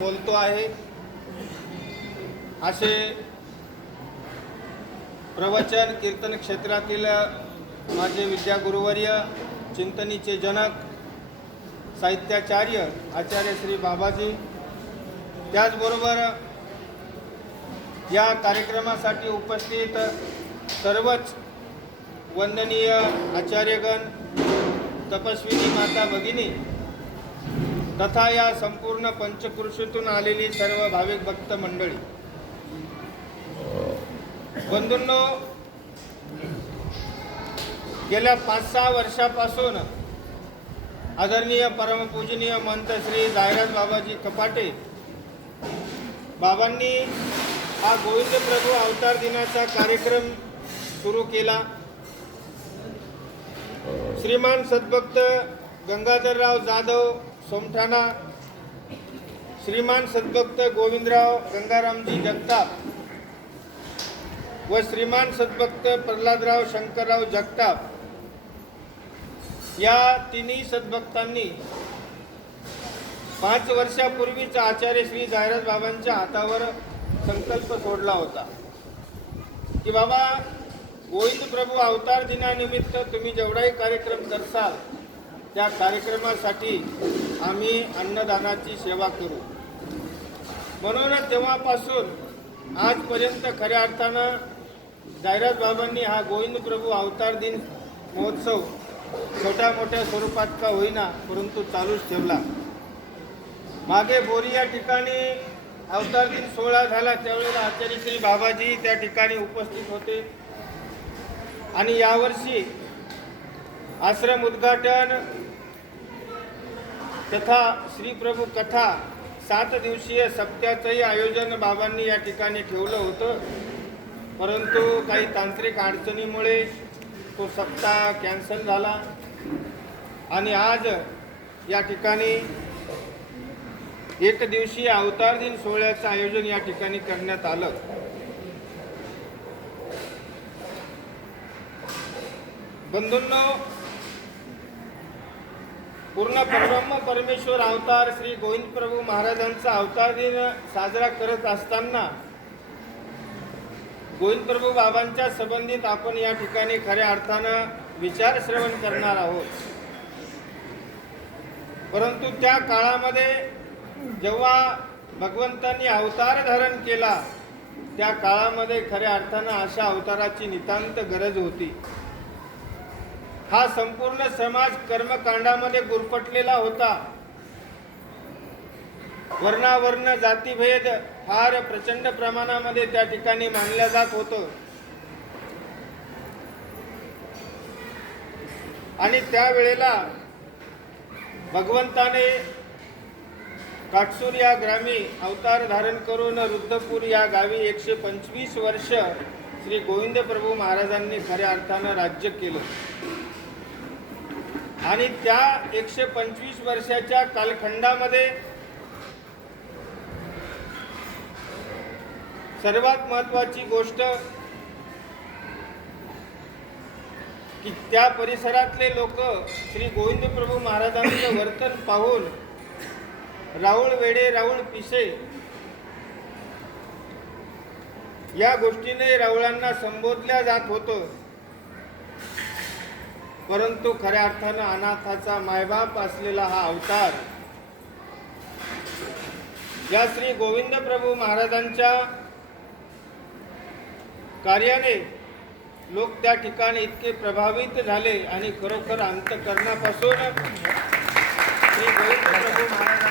बोलतो आहे. असे प्रवचन कीर्तन क्षेत्रातील माझे विद्यागुरुवर्य चिंतनीचे जनक साहित्याचार्य आचार्य श्री बाबाजी त्याचबरोबर या कार्यक्रमासाठी उपस्थित सर्वच वंदनीय आचार्यगण तपस्विनी माता भगिनी तथा या संपूर्ण पंचकृषीतून आलेली सर्व भाविक भक्त मंडळी. बंधूंनो गेल्या पाच सहा वर्षापासून आदरणीय परमपूजनीय मंत श्री जायराज बाबाजी कपाटे बाबांनी हा गोविंद प्रभू अवतार दिनाचा कार्यक्रम सुरू केला. श्रीमान सद्भक्त गंगाधरराव जाधव सोमठाणा श्रीमान सद्भक्त गोविंदराव गंगारामजी जगताप व श्रीमान सद्भक्त प्रल्हादराव शंकरराव जगताप. या तिन्ही सद्भक्तांनी पाच वर्षापूर्वीच आचार्य श्री जाहिरात बाबांच्या हातावर संकल्प सोडला होता. की बाबा गोविंद प्रभू अवतार दिनानिमित्त तुम्ही जेवढाही कार्यक्रम करसाल त्या कार्यक्रमासाठी आम्ही अन्नदानाची सेवा करू. म्हणून तेव्हापासून आजपर्यंत खऱ्या अर्थानं जाहिरात बाबांनी हा गोविंद प्रभू अवतार दिन महोत्सव छोट्या मोठ्या स्वरूपात का होईना परंतु चालूच ठेवला. मागे बोरी या ठिकाणी अवतार दिन सोहळा झाला त्यावेळेला आचार्य श्री बाबाजी त्या ठिकाणी उपस्थित होते. आणि यावर्षी आश्रम उद्घाटन तथा श्रीप्रभू कथा सात दिवसीय सप्त्याचंही आयोजन बाबांनी या ठिकाणी ठेवलं होतं. परंतु काही तांत्रिक अडचणीमुळे तो सप्ताह कॅन्सल झाला. आणि आज या ठिकाणी एक दिवसीय अवतार दिन सोहळ्याचं आयोजन या ठिकाणी करण्यात आलं. बंधूंनो पूर्ण परब्रह्म परमेश्वर अवतार श्री गोविंद प्रभू महाराजांचा अवतार दिन साजरा करत असताना गोविंद प्रभू बाबांच्या संबंधित आपण या ठिकाणी खऱ्या अर्थानं विचार श्रवण करणार आहोत. परंतु त्या काळामध्ये जेव्हा भगवंतांनी अवतार धारण केला त्या काळामध्ये खऱ्या अर्थानं अशा अवताराची नितांत गरज होती. हा संपूर्ण समाज कर्मकांडामध्ये गुरफटलेला होता. वर्णावर्ण जातीभेद फार प्रचंड प्रमाणामध्ये त्या ठिकाणी मानल्या जात होतं. आणि त्यावेळेला भगवंताने काटसूर या ग्रामी अवतार धारण करून रुद्रपूर या गावी एकशे पंचवीस वर्ष श्री गोविंद प्रभू महाराजांनी खऱ्या अर्थानं राज्य केलं. आणि त्या एकशे पंचवीस वर्षाच्या कालखंडामध्ये सर्वात महत्वाची गोष्ट की त्या परिसरातले लोक श्री गोविंद प्रभू महाराजांचं वर्तन पाहून राऊळ वेडे राऊळ पिसे या गोष्टीने राहुळांना संबोधल्या जात होतं. परंतु खऱ्या अर्थानं अनाथाचा मायबाप असलेला हा अवतार या श्री गोविंद प्रभू महाराजांच्या कार्याने लोक त्या ठिकाणी इतके प्रभावित झाले आणि खरोखर अंतकरणापासून श्री गोविंद प्रभू महाराज